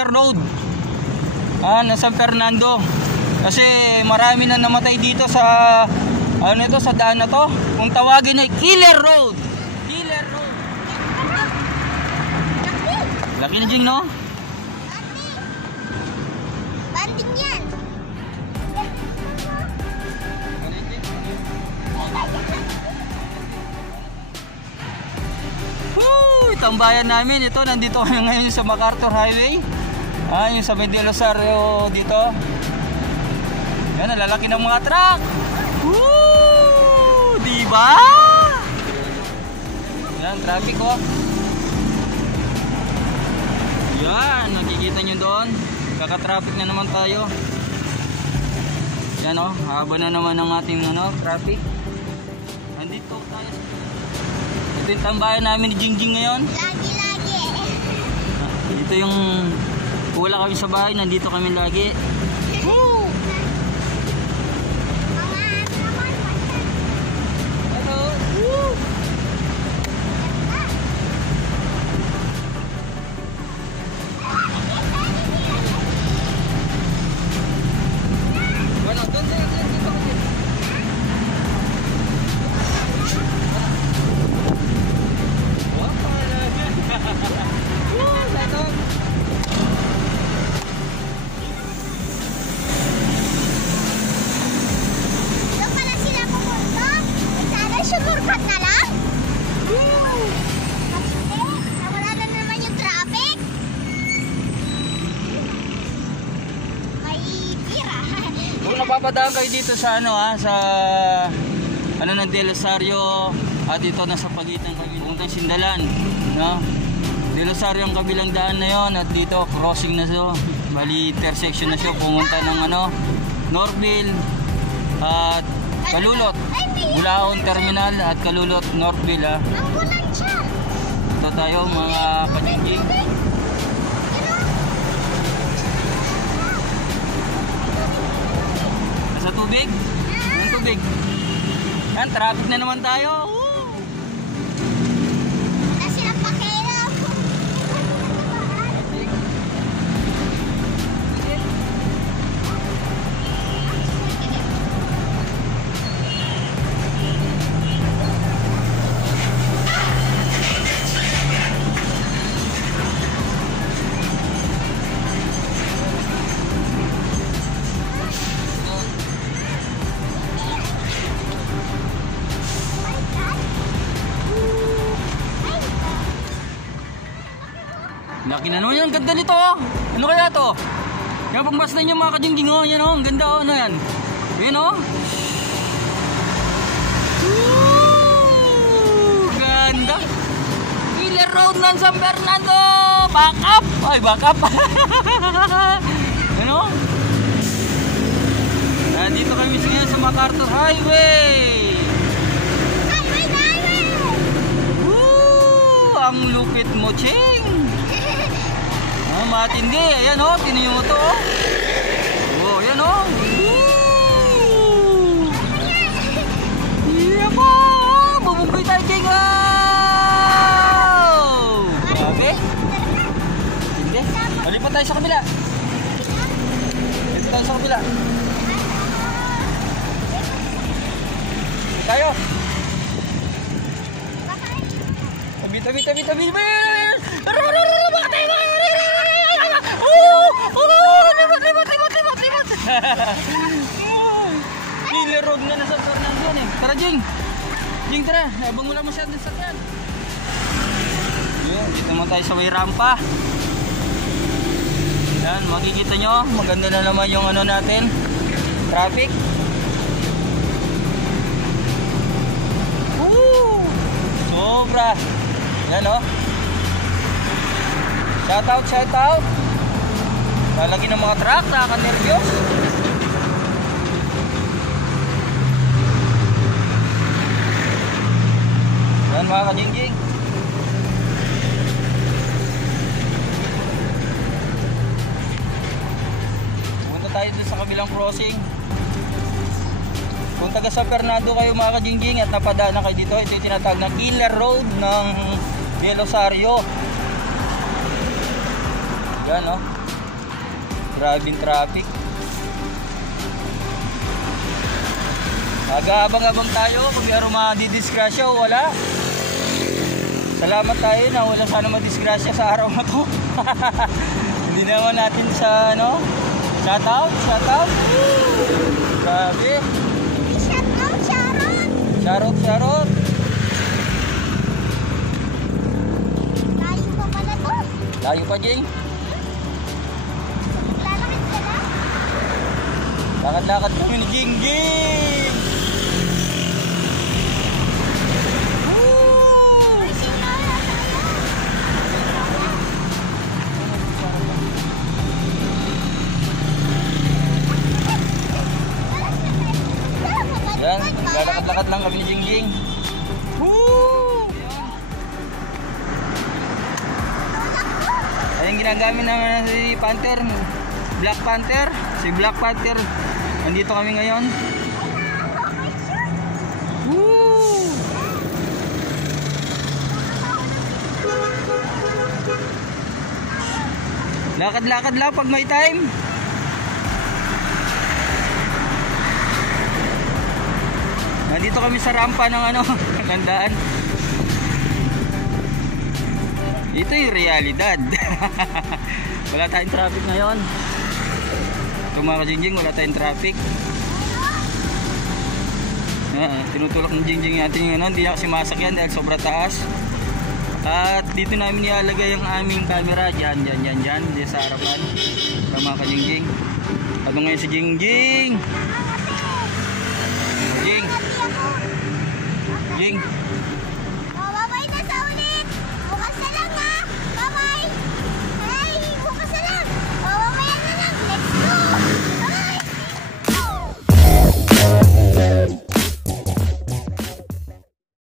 Killer Road ng San Fernando. Kasi marami na namatay dito sa sa daan na to. Kung tawagin ay Killer Road. Killer Road. Laki na Jing, no? Banding yan. Tambayan namin ito. Nandito kami ngayon sa MacArthur Highway. Yung sa De Rosario dito. Yan, nalalaki ng mga truck. Woo! Diba? Yan, traffic oh. Yan, nakikita nyo doon. Kaka-traffic na naman tayo. Yan oh, haba na naman ng ating traffic. Nandito tayo. Ito yung tambayan namin ni Jingjing ngayon. Lagi. Ito yung wala kami sa bahay, nandito kami lagi. Woo! Hello. Woo! Bueno, ¿dónde dito kasi? Doon pala sila pumunta. Sana sumurpat na lang. Kasi nawala na naman yung traffic. May tira. Kung napapadaan kayo dito sa sa ng De Rosario at dito nasa pagitan kami puntang Sindalan, no? De Rosario ang kabilang daan na yon at dito crossing na siya. Bali intersection na siya pumunta ng Northville at Kalulot. Bulaon Terminal at Kalulot Northville ha. Ambulansya. Ito tayo mga kajingjing. Sa tubig? Ang tubig. Yan, traffic na naman tayo. Wala silang pakialam. Laki na naman yan, ganda nito oh. Ano kaya to? Yan pang bus na niyo mga kajingjing oh. Yan oh, ang ganda oh, ano yan? Yan oh. Ganda. Killer Road ng San Fernando. Back up. Ay, back up. Yan oh. Nandito kami ngayon sa MacArthur Highway. Highway! Woo! Ang lupit mo, Ching. Matindi, ayan o, tiniyo mo to o. Oh, ayan o. Iya po, bumungkoy tayo Ching. Grabe. Hindi, malipat tayo sa kabila. Malipat tayo sa kabila. Tayo. Tabi. Bakit tayo? Killer Road na nasa Fernando yan eh. Tara Jing. Jing tara. Habang wala masyadong sakyan. Yun, dito mo tayo sa may rampa. Yan, makikita nyo. Maganda na naman yung natin. Traffic. Woo! Sobra. Yan o. Shout out. Lalagi ng mga truck, nakaka-nervyos. Yan mga kajingjing. Punta tayo dun sa kabilang crossing. Kung taga San Fernando kayo mga kajingjing at napadaan na kayo dito, ito yung tinatawag na Killer Road ng De Rosario. Yan o. Grabing traffic. Aga-abang-abang tayo kung mayroong madidisgrasya o wala. Salamat tayo na wala sana madisgrasya sa araw na to. Hindi naman natin sa ano. Shoutout. Grabe. Shoutout. Layo pa pala to. Layo pa, Jing. Lalakad ka na? Lakad-lakad kami ni Jing. Ay, sinala tayo. Yan, lalakad-lakad lang kami ni Jing. Woo! Ayun ginagamit naman si Panther, Black Panther. Si Black Panther. Nandito kami ngayon. Woo! Lakad-lakad lang pag may time. Nandito kami sa rampa ng ano, landaan. Ito yung realidad. Wala tayong traffic ngayon. Ito mga ka-Jingjing, wala tayong traffic. Tinutulak ng Jingjing natin yung ano, hindi na kasi masakyan dahil sobra taas. At dito namin ilalagay ang aming camera. Diyan, di sa harapan. Ito mga ka-Jingjing. Ito ngayon si Jingjing. Jing.